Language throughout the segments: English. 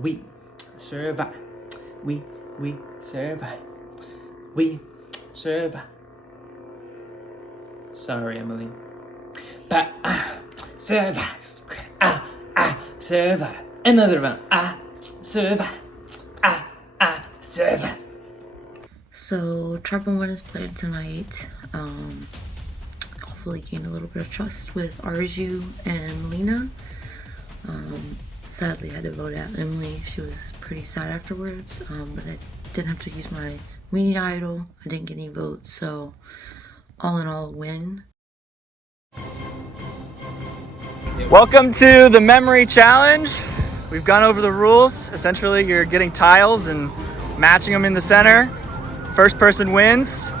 We survive. We survive. We survive. Sorry, Emily. But I survive. I survive. Another one. I survive. I survive. So Trevor won is played tonight. Hopefully gained a little bit of trust with Arju and Melina. Sadly, I had to vote out Emily. She was pretty sad afterwards, but I didn't have to use my mini idol. I didn't get any votes, so all in all, a win. Welcome to the memory challenge. We've gone over the rules. Essentially, you're getting tiles and matching them in the center. First person wins.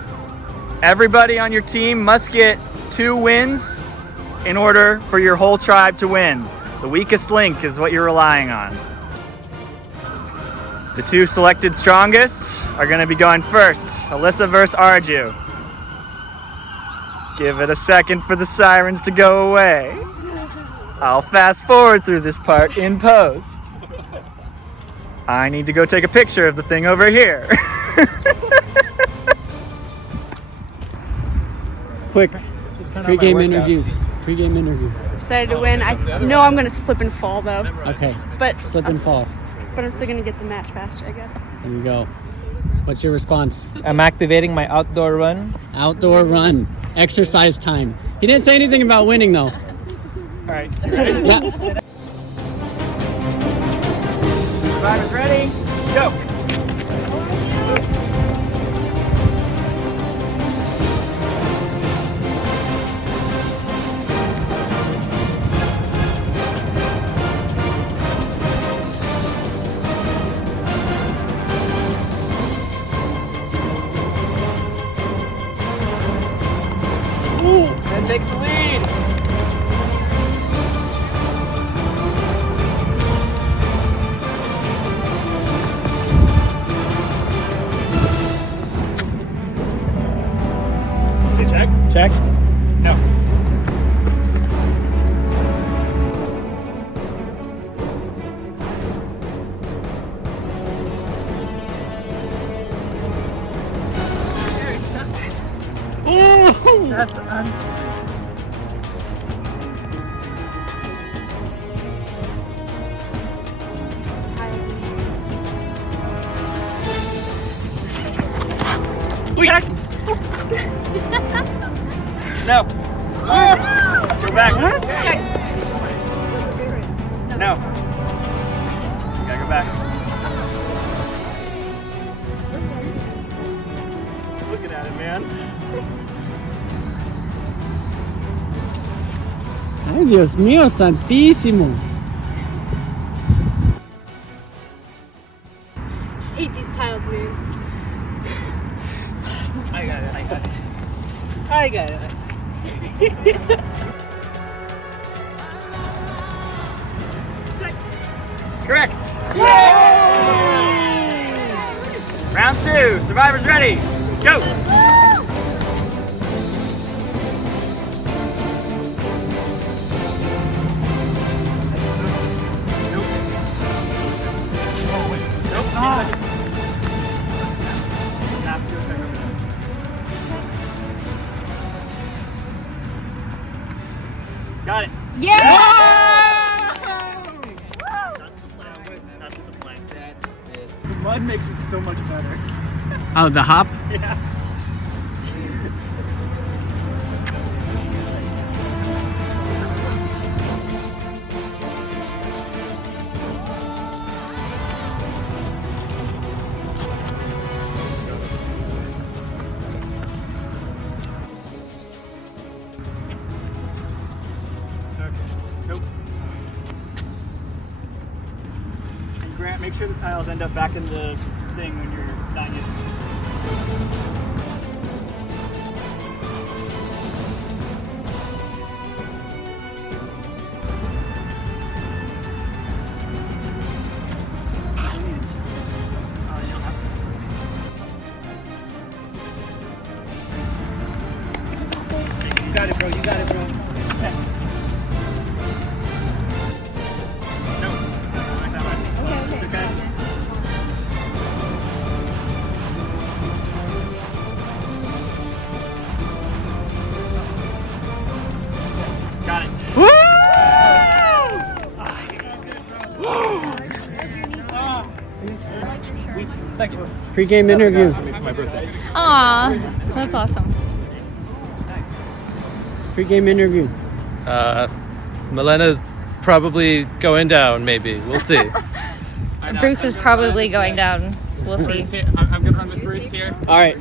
Everybody on your team must get 2 wins in order for your whole tribe to win. The weakest link is what you're relying on. The 2 selected strongest are going to be going first. Alyssa versus Arju. Give it a second for the sirens to go away. I'll fast forward through this part in post. I need to go take a picture of the thing over here. Quick, pre-game interviews. Pre-game interview. Excited to win. I know I'm gonna slip and fall though. Okay. But Slip and fall. But I'm still gonna get the match faster, I guess. There you go. What's your response? I'm activating my outdoor run. Outdoor run. Exercise time. He didn't say anything about winning though. All right, you ready? Yeah. Survivors ready? Go. Ben takes the lead. Say check. Check. No. That's check. No. Go back. No. You gotta go back. Looking at it, man. Ay, Dios mío, santísimo. Hate these tiles, man. I got it. I got it. Correct. Round 2. Survivors ready. Go. Got it. Yeah! That's the plan. The mud makes it so much better. Oh, the hop? Yeah. Nope. And Grant, make sure the tiles end up back in the thing when you're done using it. You got it, bro. You got it, bro. No, not that way. Okay. Pre-game interview. Aw, that's awesome. Pre-game interview. Milena's probably going down, maybe. We'll see. Bruce is probably going down. We'll see. I'm gonna run with Bruce here. All right.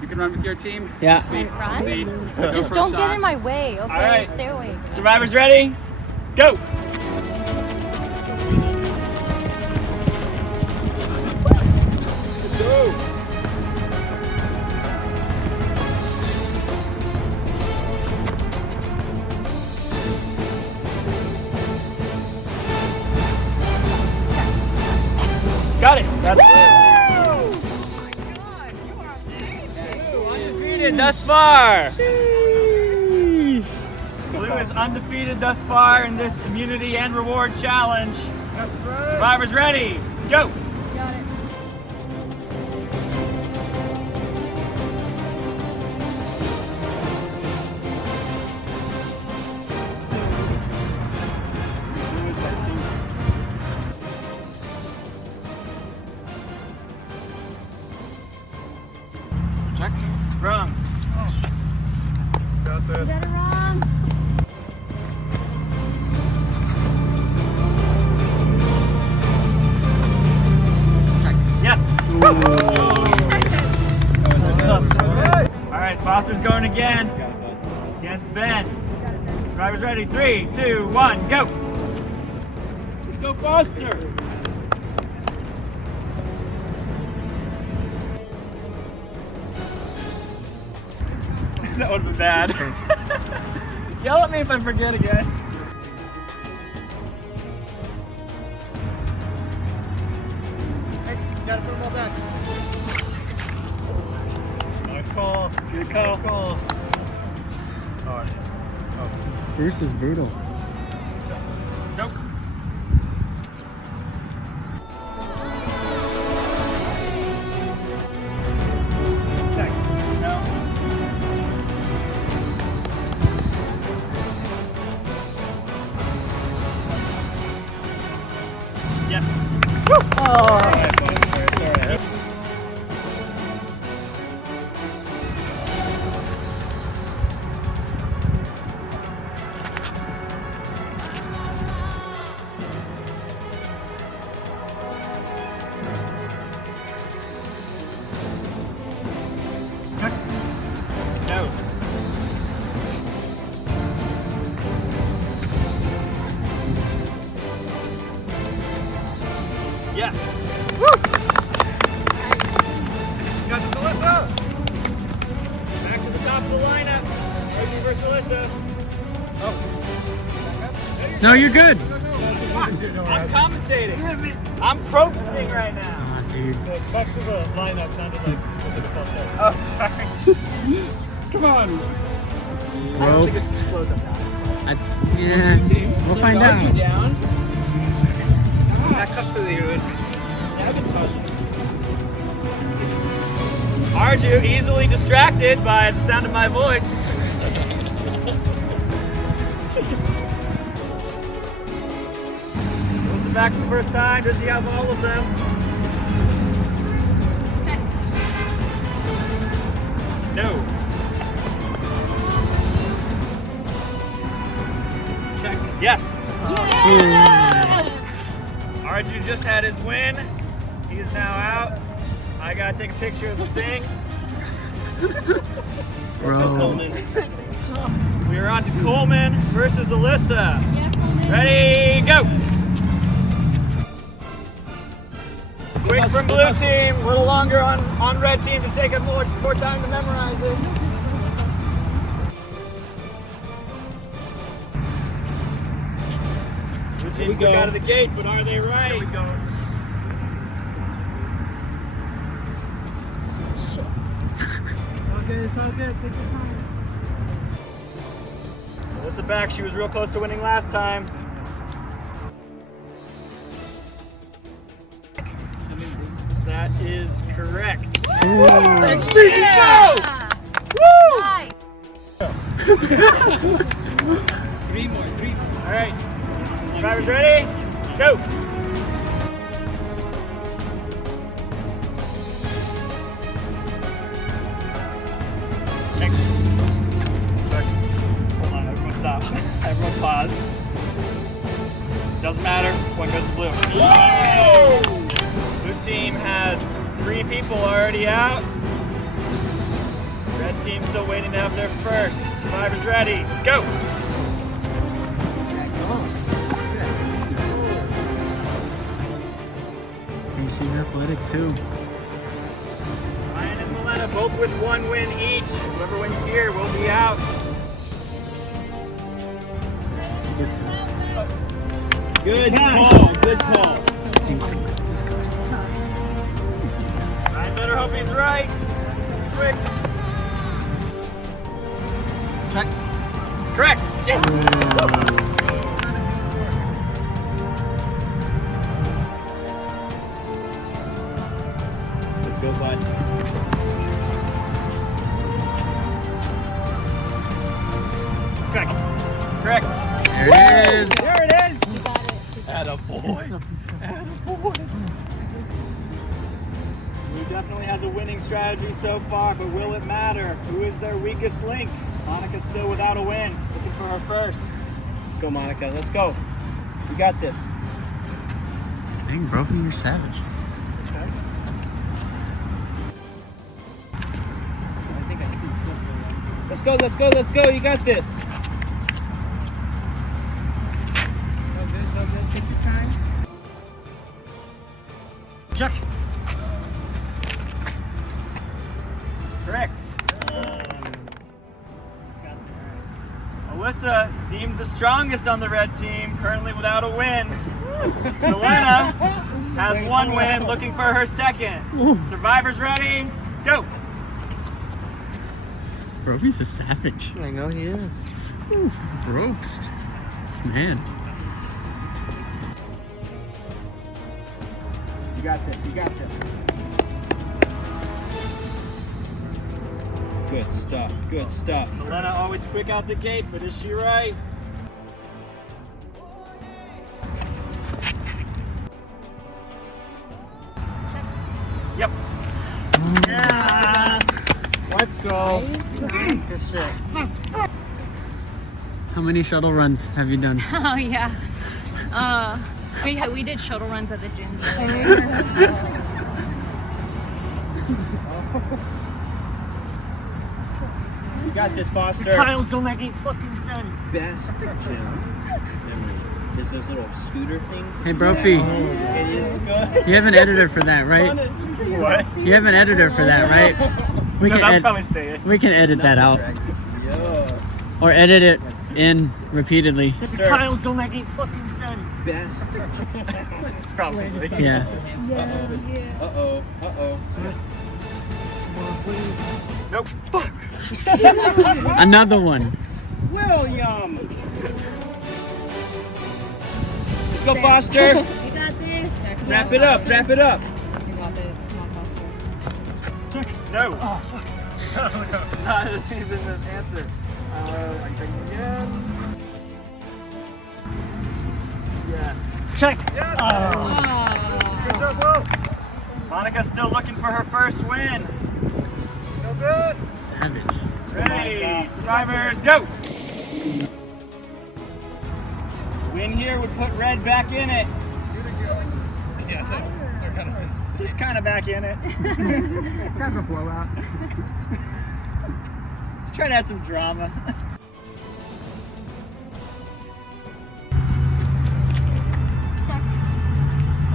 You can run with your team. Yeah. See. Just don't get in my way, okay? right. Stay away. Survivors ready? Go! Let's go! Got it! That's undefeated thus far! Blue is undefeated thus far in this immunity and reward challenge. Survivors ready, go! Check. Wrong. Got this. Got it wrong. Yes. All right, Foster's going again against Ben. Survivors ready. 3, 2, 1, go. Let's go, Foster. That would have been bad. Yell at me if I forget again. Gotta put them all back. Nice call. Good call. Bruce is brutal. Nope. Okay. No. Yes. No. Yes. Got this, Alyssa! Back to the top of the lineup. Rosie versus Alyssa. No, you're good. I'm commentating. I'm protesting right now. Dude. The crux of the lineup sounded like a football show. Oh, sorry. Come on. Ropes. Yeah. We'll find out. down. Back up to you. Arju easily distracted by the sound of my voice. Wilson back for the first time. Does he have all of them? No. Check. Yes. Arju just had his win. He is now out. I gotta take a picture of the thing. Bro. We are on to Coleman versus Alyssa. Ready, go! Quick from blue team, a little longer on red team to take up more time to memorize it. Blue team quick out of the gate, but are they right? Here we go. Okay, it's all good. Take your time. Alyssa back, she was real close to winning last time. That is correct. Let's freaking go! Woo! Nice. Three more. All right, drivers ready? Go! One goes to blue. Blue team has 3 people already out. Red team still waiting to have their first. Survivors ready. Go! Hey, she's athletic too. Ryan and Milena both with 1 win each. Whoever wins here will be out. Gets it. Good call. Good call. Just goes. I better hope he's right. Quick. Check. Correct. Yes. Let's go, bud. Correct. Correct. There it is. There it is. Attaboy. Attaboy. Blue definitely has a winning strategy so far, but will it matter? Who is their weakest link? Monica's still without a win, looking for her first. Let's go, Monica. Let's go. You got this. Dang, Brophy, you're savage. Okay. I think I screwed something. Let's go, let's go, let's go. You got this. Take your time. Check. Correct. Alyssa, deemed the strongest on the red team, currently without a win. Selena has 1 win, looking for her second. Survivors ready? Go! Brophy's a savage. I know he is. Ropes. This man. You got this, you got this. Good stuff, good stuff. Milena always quick out the gate, but is she right? Yep. Yeah. Let's go. Nice. Good shit. How many shuttle runs have you done? Oh yeah. We did shuttle runs at the gym. You got this, Foster. The tiles don't make any fucking sense. Best gym is those little scooter things. Hey, Brophy, It is good. you have an editor for that, right? What? You have an editor for that, right? We No, can that'll probably stay. we can edit that out, Yeah. or edit it in repeatedly. The tiles don't make any fucking sense. Best. Probably. Yeah. Uh-oh. Uh-oh. Nope. Fuck. Another one. William. Let's go, Foster. You got this. Wrap it up. Wrap it up. You got this. Come on, Foster. No. Oh, fuck. Not even an answer. I think again. Yes. Check. Yes. Good job, Will. Monica's still looking for her first win. Go good. Savage. Ready, survivors, go! Win here would put red back in it. Yeah, so they're kind of. Just kind of back in it. It's kind of a blowout. Let's try to add some drama.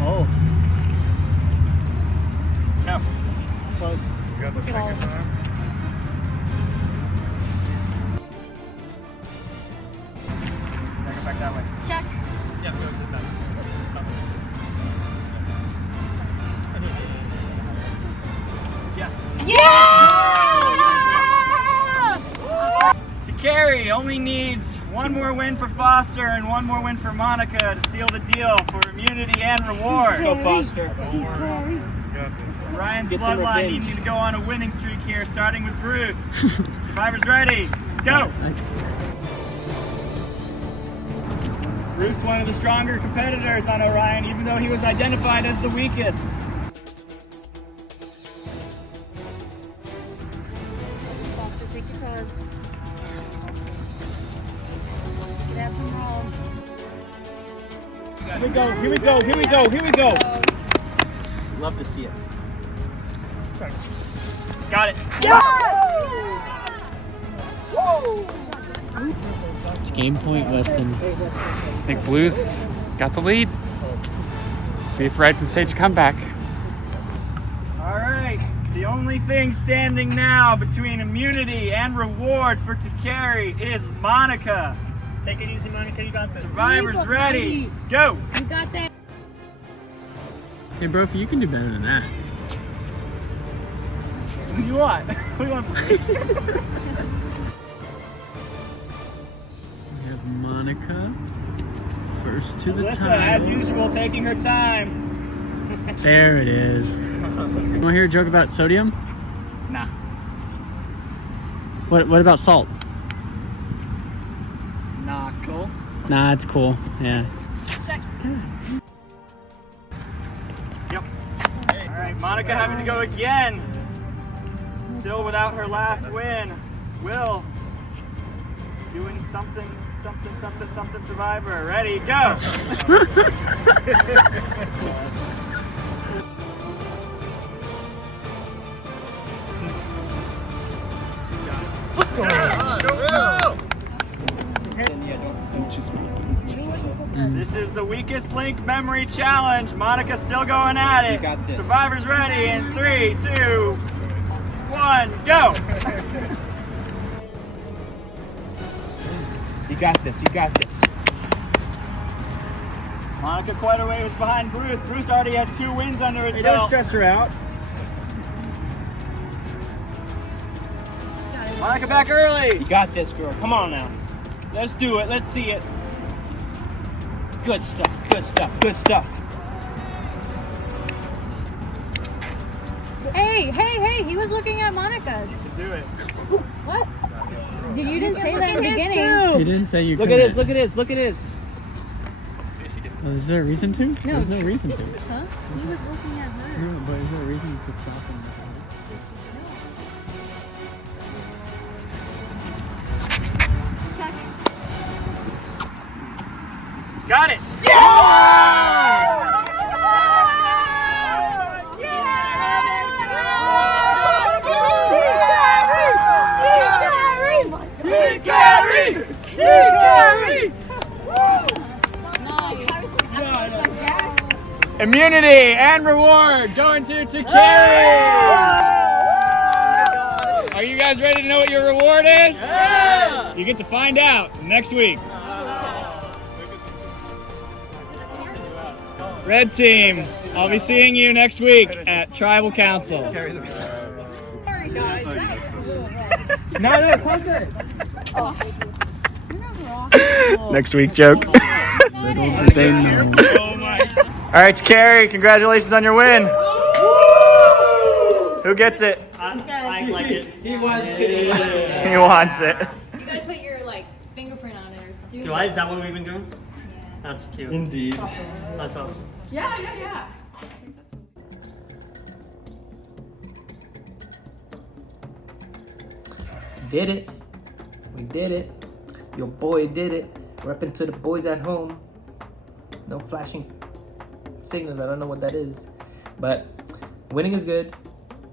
Oh. No. Close. You got the second time. Go back that way. Check. Yeah, go to that. Yes. Yeah! To carry only needs 1 more win for Foster and 1 more win for Monica to seal the deal for immunity and reward. Go, Foster. You got this. Ryan's Get some bloodline revenge. needing to go on a winning streak here, starting with Bruce. Survivors ready? Go! Bruce, one of the stronger competitors on Orion, even though he was identified as the weakest. Take your time. Get out some roll. You Here we go, here we go, here we go, here we go. Love to see it. Got it. It's game point, Weston. I think Blues got the lead. See if Red can stage a comeback. All right. The only thing standing now between immunity and reward for Takeri is Monica. Take it easy, Monica. You got this. Survivor's ready. Go. You got that. Hey, Brophy, you can do better than that. What do you want? What do you want from me? We have Monica first to the Alyssa, time. as usual, taking her time. There it is. You want to hear a joke about sodium? Nah. What about salt? Nah, cool. Nah, it's cool. Yeah. Yep. All right, Monica having to go again. Still without her last win. Will doing something Survivor. Ready, go. This is the weakest link memory challenge. Monica's still going at it. You got this. Survivor's ready in 3, 2, 1, go. You got this, you got this. Monica quite a ways behind Bruce. Bruce already has 2 wins under his Hey, don't belt. stress her out. Monica back early. You got this, girl. Come on now. Let's do it. Let's see it. Good stuff, good stuff, good stuff. Hey, he was looking at Monica's. Do it. What? You didn't say that in the beginning. He didn't say you Look couldn't. at this, look at this, look at this. Oh, is there a reason to? No. There's no reason to. Huh? He was looking at her. No, but is there a reason to stop him? Got it. Immunity and reward going to Takeri. Are you guys ready to know what your reward is? Yeah. You get to find out next week. Red team, I'll be seeing you next week at Tribal Council. Next week joke. All right, Takeri, congratulations on your win. Who gets it? I like it. He wants it. You gotta put your fingerprint on it or something. Do I? Is that what we've been doing? That's cute. Indeed. That's awesome. Yeah. Did it. We did it. Your boy did it. Repping to the boys at home. No flashing signals. I don't know what that is. But winning is good.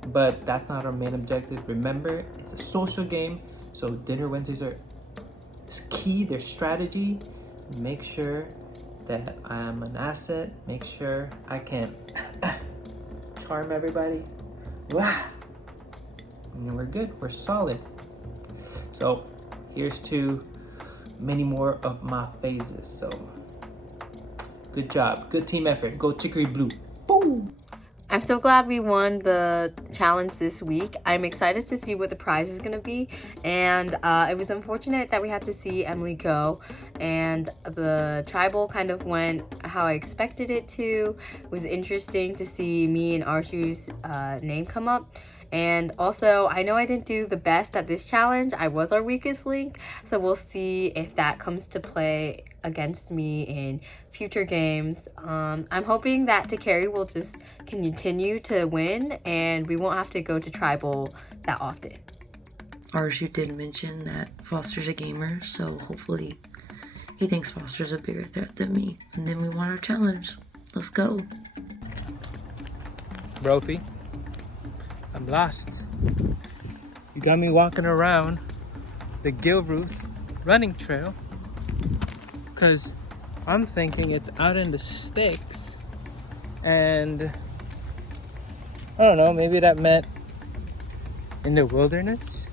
But that's not our main objective. Remember, it's a social game. So Dinner Wednesdays are key. Their strategy. Make sure that I'm an asset. Make sure I can charm everybody. Wow. And we're good. We're solid. So here's to many more of my phases. So good job. Good team effort. Go Chicory Blue. Boom. I'm so glad we won the challenge this week. I'm excited to see what the prize is going to be. And it was unfortunate that we had to see Emily go. And the tribal kind of went how I expected it to. It was interesting to see me and Arshu's name come up. And also, I know I didn't do the best at this challenge. I was our weakest link. So we'll see if that comes to play against me in future games. I'm hoping that Takeri will just continue to win and we won't have to go to tribal that often. Arshu did mention that Foster's a gamer, so hopefully he thinks Foster's a bigger threat than me. And then we won our challenge. Let's go. Brophy, I'm lost. You got me walking around the Gilruth running trail because I'm thinking it's out in the sticks, and I don't know, maybe that meant in the wilderness?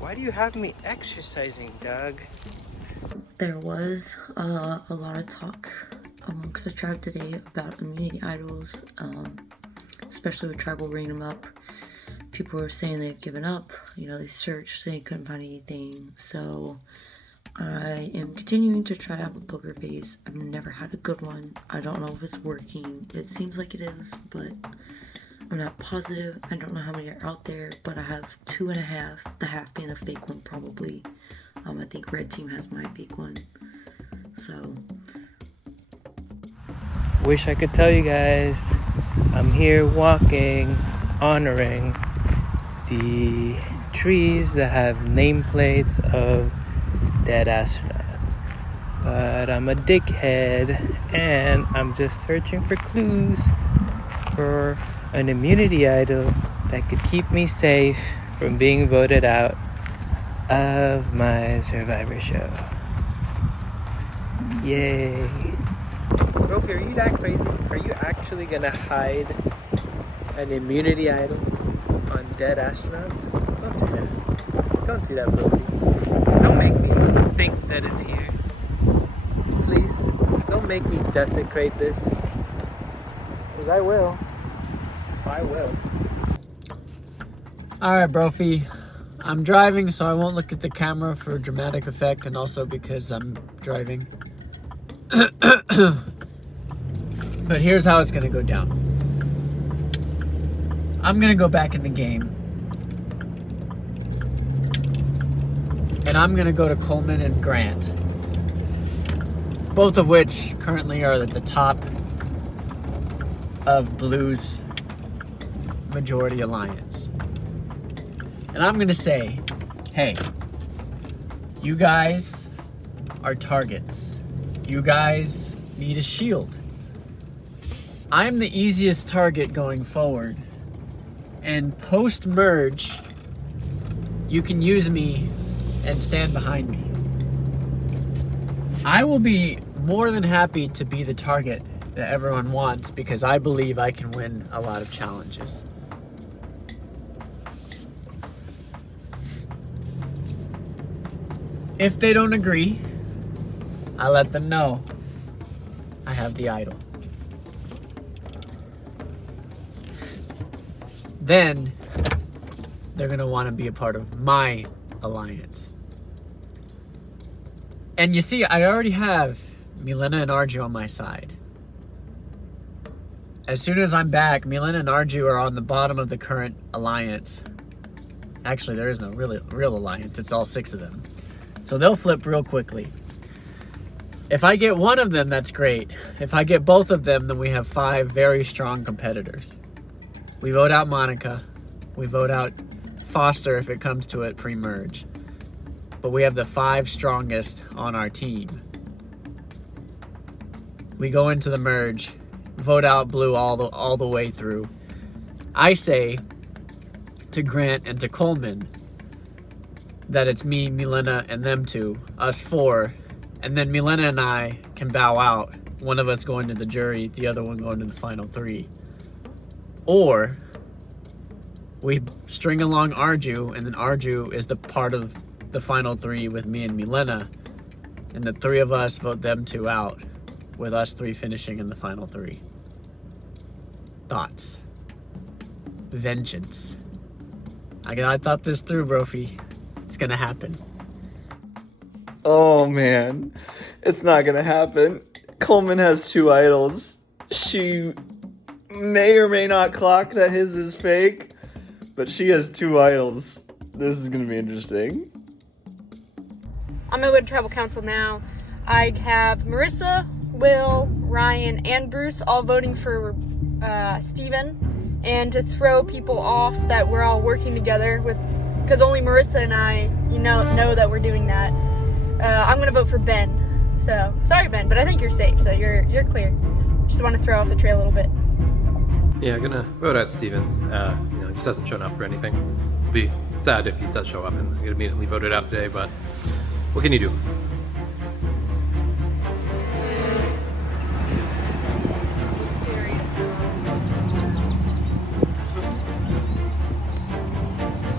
Why do you have me exercising, Doug? There was a lot of talk amongst the tribe today about immunity idols, especially with tribal bringing them up. People were saying they've given up. You know, they searched, they couldn't find anything. So I am continuing to try to have a poker face. I've never had a good one. I don't know if it's working. It seems like it is, but I'm not positive. I don't know how many are out there, but I have 2.5, the half being a fake one probably. I think Red Team has my fake one. So Wish I could tell you guys I'm here walking, honoring the trees that have nameplates of dead astronauts. But I'm a dickhead and I'm just searching for clues for an immunity idol that could keep me safe from being voted out of my Survivor show. Yay. Brophy, are you that crazy? Are you actually gonna hide an immunity idol on dead astronauts? Don't do that. Don't do that, Brophy. Don't make me think that it's here. Please, don't make me desecrate this. Because I will. I will. Alright, Brophy. I'm driving, so I won't look at the camera for dramatic effect, and also because I'm driving. But here's how it's gonna go down. I'm gonna go back in the game, and I'm gonna go to Coleman and Grant, both of which currently are at the top of Blue's majority alliance. And I'm gonna say, hey, you guys are targets. You guys need a shield. I'm the easiest target going forward. And post-merge, you can use me and stand behind me. I will be more than happy to be the target that everyone wants because I believe I can win a lot of challenges. If they don't agree, I let them know I have the idol. Then they're gonna want to be a part of my alliance. And you see, I already have Milena and Arju on my side. As soon as I'm back, Milena and Arju are on the bottom of the current alliance. Actually, there is no real alliance. It's all 6 of them. So they'll flip real quickly. If I get one of them, that's great. If I get both of them, then we have 5 very strong competitors. We vote out Monica. We vote out Foster if it comes to it pre-merge. But we have the 5 strongest on our team. We go into the merge, vote out Blue all the way through. I say to Grant and to Coleman that it's me, Milena, and them 2, us 4, and then Milena and I can bow out. One of us going to the jury, the other one going to the final 3. Or we string along Arju, and then Arju is the part of the final 3 with me and Milena, and the 3 of us vote them 2 out, with us 3 finishing in the final 3. Thoughts? Vengeance. I thought this through, Brophy. It's gonna happen. Oh man, it's not gonna happen. Coleman has 2 idols. She may or may not clock that his is fake, but she has 2 idols. This is gonna be interesting. I'm at Tribal Council now. I have Marissa, Will, Ryan, and Bruce all voting for Steven. And to throw people off that we're all working together with because only Marissa and I, know that we're doing that. I'm gonna vote for Ben. So sorry, Ben, but I think you're safe. So you're clear. Just want to throw off the trail a little bit. Yeah, I'm gonna vote out Steven. He just hasn't shown up or anything. It'll be sad if he does show up and get immediately voted out today, but what can you do?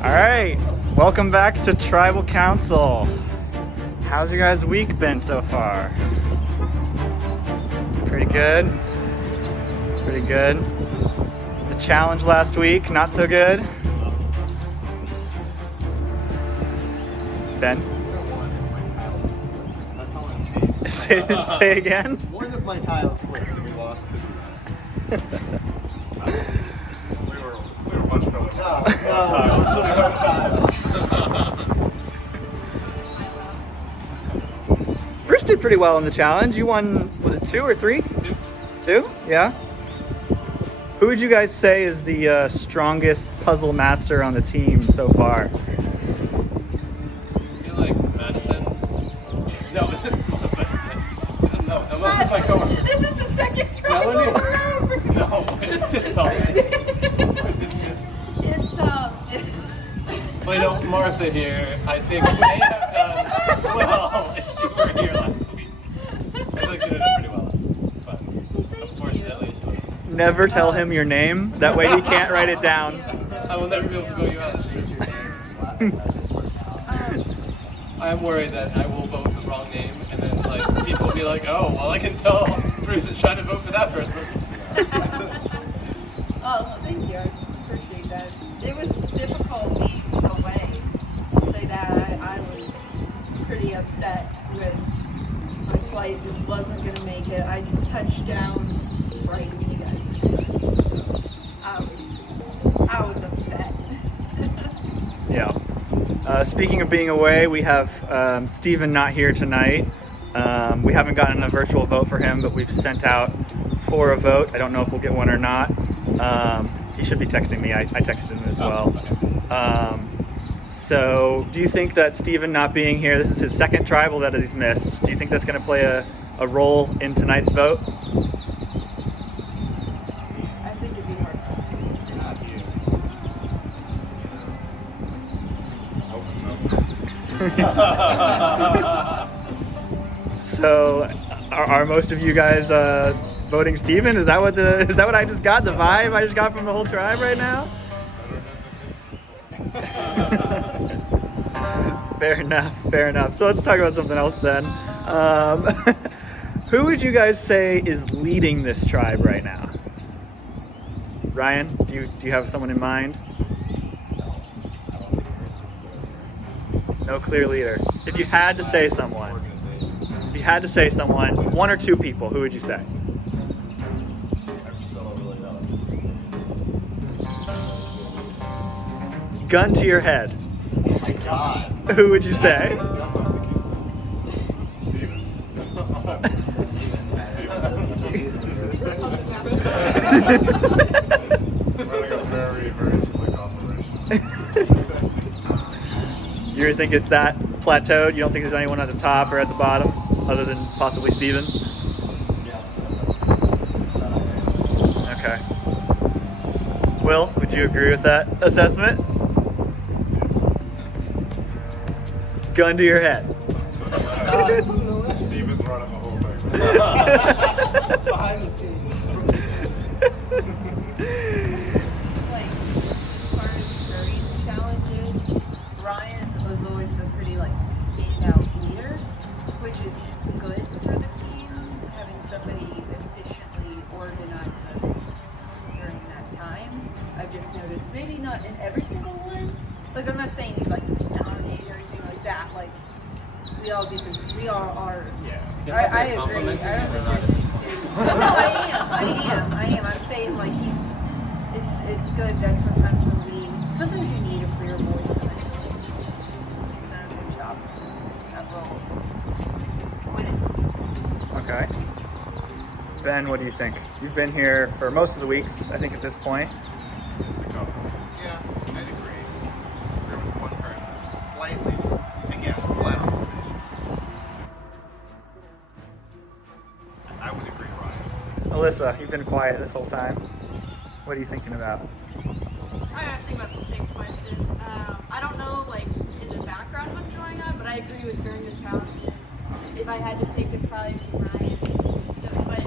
All right, welcome back to Tribal Council. How's your guys' week been so far? Pretty good. Pretty good. The challenge last week, not so good. Ben? That's all I'm saying. Say again? One of my tiles flipped and we lost because of that. We were much better. Bruce did pretty well in the challenge. You won, was it 2 or 3? 2. 2? Yeah. Who would you guys say is the strongest puzzle master on the team so far? I feel like Madison. No, it's Melissa. No, Melissa's my coworker. This is the second try. Melanie? No, just tell me. It's Wait, no, Martha here. I think they have done well if you were here last week. I feel like they did pretty well. But unfortunately, she wasn't. Never tell him your name. That way he can't write it down. I will never be able to vote you out. I'm worried that I will vote the wrong name and then people will be like, oh, well, I can tell Bruce is trying to vote for that person. Oh, thank you. I appreciate that. It was difficult being away. Say that I was pretty upset with my flight. Just wasn't gonna make it. I touched down right when you guys were starting, so I was upset. Yeah. Speaking of being away, we have Steven not here tonight. We haven't gotten a virtual vote for him, but we've sent out for a vote. I don't know if we'll get one or not. He should be texting me. I texted him as well. So do you think that Steven not being here, this is his second tribal that he's missed, do you think that's going to play a role in tonight's vote? I think it'd be hard not to. So are most of you guys voting Steven? Is that what I just got? The vibe I just got from the whole tribe right now? Fair enough. So let's talk about something else then. Who would you guys say is leading this tribe right now? Ryan, do you have someone in mind? No clear leader. If you had to say someone, one or two people, who would you say? Gun to your head. Oh my god. Who would you say? Running a very, very slick operation. You think it's that plateaued? You don't think there's anyone at the top or at the bottom, other than possibly Steven? Okay. Will, would you agree with that assessment? Gun to your head. Steven's running the whole thing. Behind the scenes. Like, as far as jury challenges, Ryan was always a pretty standout leader, which is good for the team, having somebody efficiently organize us during that time. I've just noticed, maybe not in every single one, I'm not saying he's dominate or anything like that, we all get this, we all are, I agree, I don't think there's any serious. No, I am, I'm saying it's good that sometimes you need a clear voice and he's done a good job of that role when it's Okay. Ben, what do you think? You've been here for most of the weeks, I think, at this point. Yeah, I'd agree. There was one person Alyssa, you've been quiet this whole time. What are you thinking about? I was thinking about the same question. I don't know, like, in the background what's going on, but I agree with during the challenges. If I had to pick, it's probably Ryan. But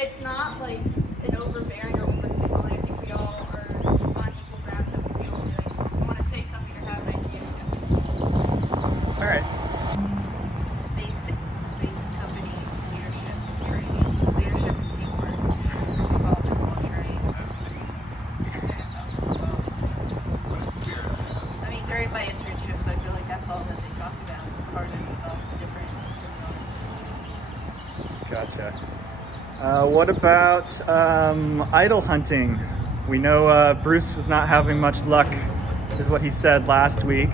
it's not like an overbearing or overcontrolling. I think we all are on equal ground, so we feel like we want to say something or have an idea. All right. Space company leadership training, leadership and teamwork. We call it all training. I mean, during my internships, I feel like that's all that they talk about. Harden itself, different Gotcha. What about idol hunting? We know Bruce was not having much luck, is what he said last week.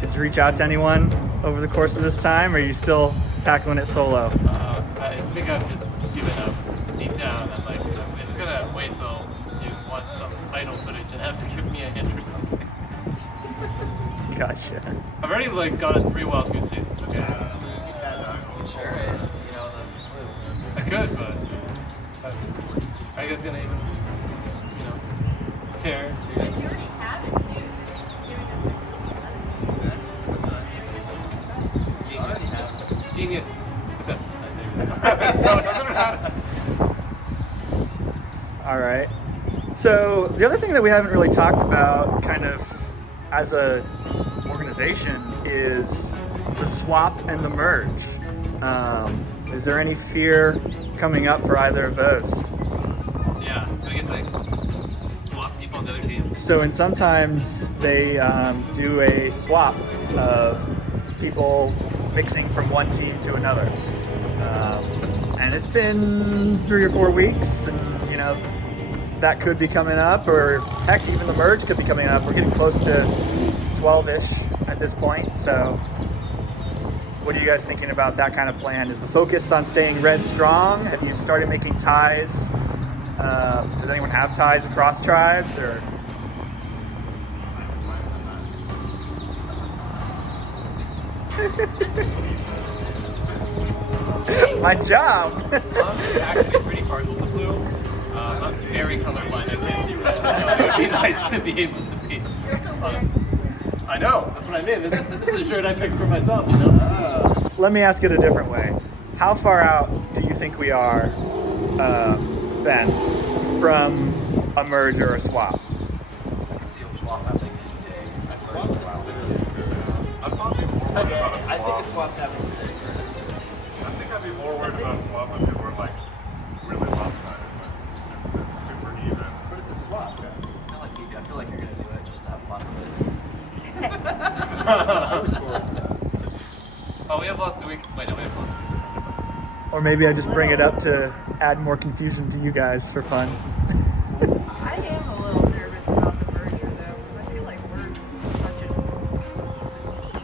Did you reach out to anyone over the course of this time, or are you still tackling it solo? I think I've just given up deep down. I'm like, I'm just gonna wait till you want some idol footage and have to give me a hint or something. Gotcha. I've already like gotten 3 wild goose chases. Okay. Sure, you know, I could, but are you guys gonna even, you know, care? If you already have it too, Genius. So it doesn't matter. All right. So the other thing that we haven't really talked about kind of as a organization is the swap and the merge. Is there any fear coming up for either of those? Yeah, we get to swap people on the other team. So, and sometimes they do a swap of people mixing from one team to another. And it's been 3 or 4 weeks, and you know, that could be coming up, or heck, even the merge could be coming up. We're getting close to 12-ish at this point, so what are you guys thinking about that kind of plan? Is the focus on staying red strong? Have you started making ties? Does anyone have ties across tribes, or? My job. I'm actually pretty partial to blue. I'm very colorblind. I can't see red, so it would be nice to be able to be. You're so weird. I know. That's what I mean. This is a shirt I picked for myself. You know. Let me ask it a different way. How far out do you think we are, Ben, from a merge or a swap? I can see a swap happening any day. I'm probably more worried about a swap. I think a swap happened today. I think I'd be more worried about a swap if it were like really lopsided, but it's super even. But it's a swap. I feel like you're gonna do it just to have fun with Oh, we have lost a week. Wait, no, we have lost a week. Or maybe I just bring it up to add more confusion to you guys for fun. I am a little nervous about the merger though, because I feel like we're such a decent team.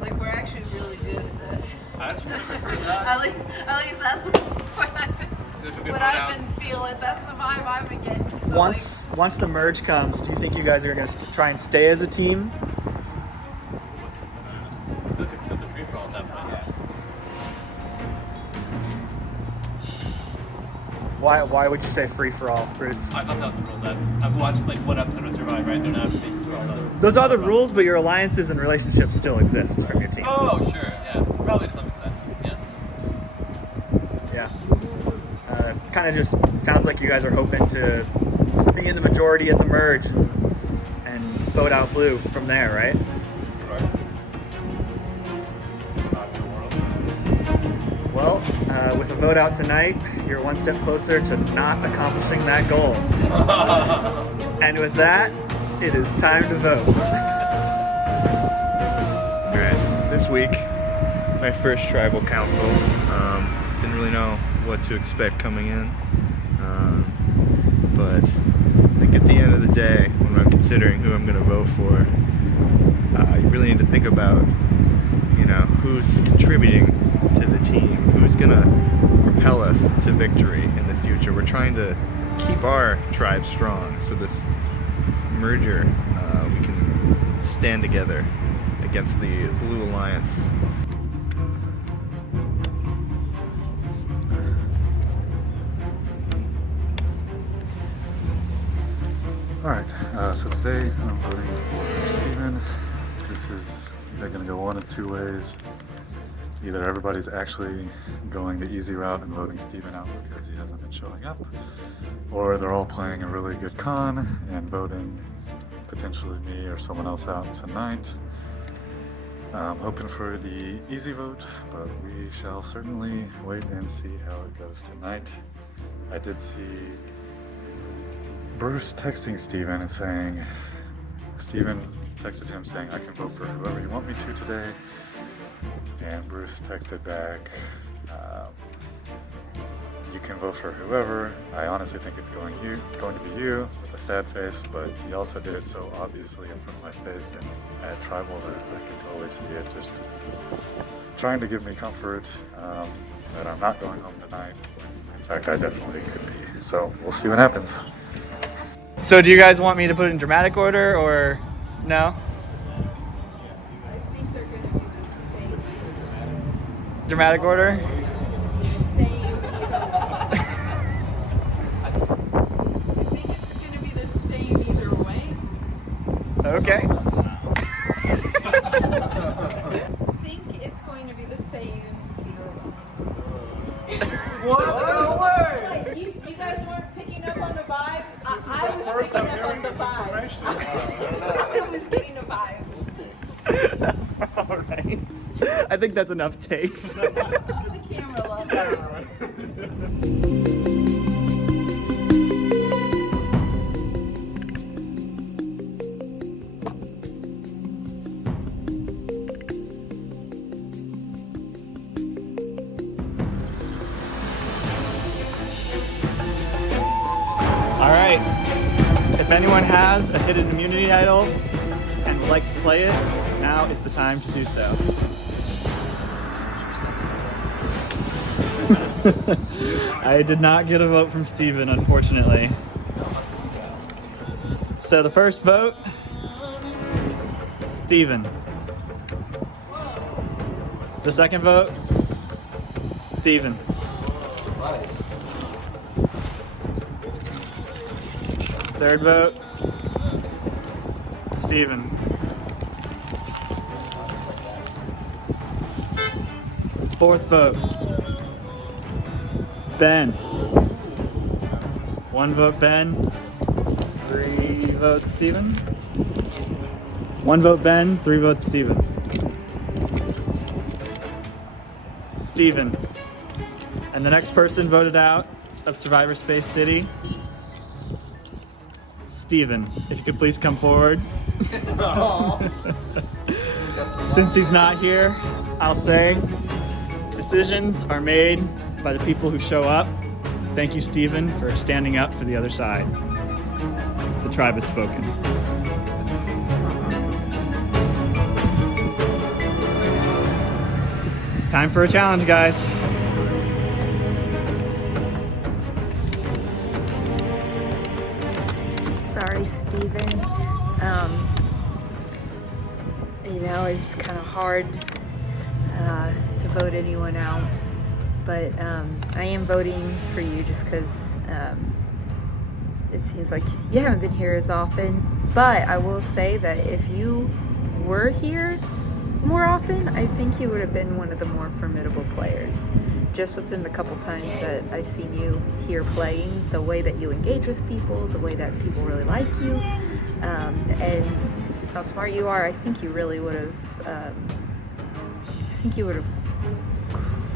Like we're actually really good at this. I actually prefer that. at least that's what I've been feeling. That's the vibe I've been getting. So Once the merge comes, do you think you guys are going to try and stay as a team? Look at the free for all at that point, yes. Why would you say free for all, Bruce? I thought that was the rules. I've watched like one episode of Survive, right? They're not things for all that. Those are the rules, but your alliances and relationships still exist from your team. Oh, sure, yeah. Probably to some extent, yeah. Yeah. Kind of just sounds like you guys are hoping to be in the majority at the merge and vote out blue from there, right? Well, with a vote out tonight, you're one step closer to not accomplishing that goal. And with that, it is time to vote. Alright, this week, my first tribal council. Didn't really know what to expect coming in. But I think at the end of the day, when I'm considering who I'm going to vote for, you really need to think about, you know, who's contributing to the team, who's going to propel us to victory in the future. We're trying to keep our tribe strong, so this merger, we can stand together against the Blue Alliance. Alright, so today I'm voting for Steven. This is either going to go one of two ways. Either everybody's actually going the easy route and voting Steven out because he hasn't been showing up, or they're all playing a really good con and voting potentially me or someone else out tonight. I'm hoping for the easy vote, but we shall certainly wait and see how it goes tonight. I did see Bruce texting Steven and saying, Steven texted him saying, I can vote for whoever you want me to today. And Bruce texted back, you can vote for whoever. I honestly think it's going to be you, with a sad face, but he also did it so obviously in front of my face and at Tribal that I could totally see it, just trying to give me comfort that I'm not going home tonight. In fact, I definitely could be. So we'll see what happens. So do you guys want me to put it in dramatic order or no? I think they're going to be the same. Dramatic order? Same I think it's going to be the same either way. Okay. I think it's going to be the same either way. What? No way! Like, you guys weren't picking up on the vibe? I was picking up on the vibe. I was getting a vibe. Alright. I think that's enough takes. The camera love that. Alright. If anyone has a hidden immunity idol and would like to play it, now is the time to do so. I did not get a vote from Steven, unfortunately. So the first vote, Steven. The second vote, Steven. Third vote, Steven. Fourth vote, Ben. One vote Ben, 3 votes Steven. One vote Ben, 3 votes Steven. Steven. And the next person voted out of Survivor Space City, Steven. If you could please come forward. Since he's not here, I'll say decisions are made by the people who show up. Thank you, Steven, for standing up for the other side. The tribe has spoken. Time for a challenge, guys. Sorry, Steven. You know, it's kind of hard to vote anyone out, but I am voting for you just because it seems like you haven't been here as often. But I will say that if you were here more often, I think you would have been one of the more formidable players. Just within the couple times that I've seen you here playing, the way that you engage with people, the way that people really like you, and how smart you are, I think you really would have,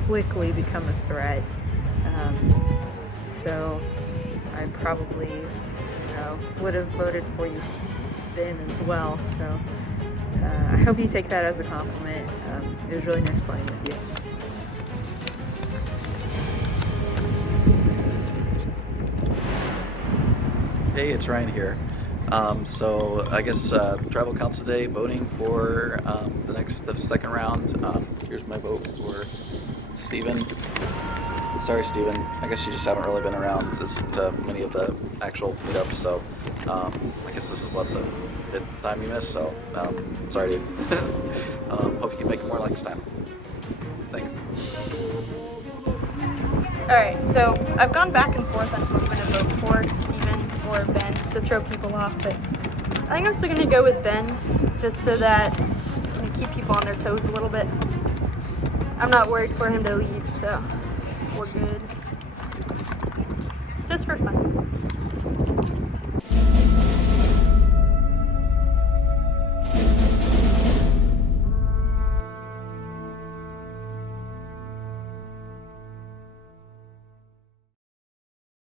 quickly become a threat. So I probably, would have voted for you then as well. So I hope you take that as a compliment. It was really nice playing with you. Hey, it's Ryan here. So I guess Tribal Council Day, voting for the second round. Here's my vote for Steven. Sorry, Steven. I guess you just haven't really been around to many of the actual meetups, so I guess this is what the 5th time you missed. So sorry, dude. Hope you can make it more next time. Thanks. Alright, so I've gone back and forth on who I'm going to vote for, Steven. or Ben, just to throw people off. But I think I'm still gonna go with Ben, just so that we keep people on their toes a little bit. I'm not worried for him to leave, so we're good. Just for fun.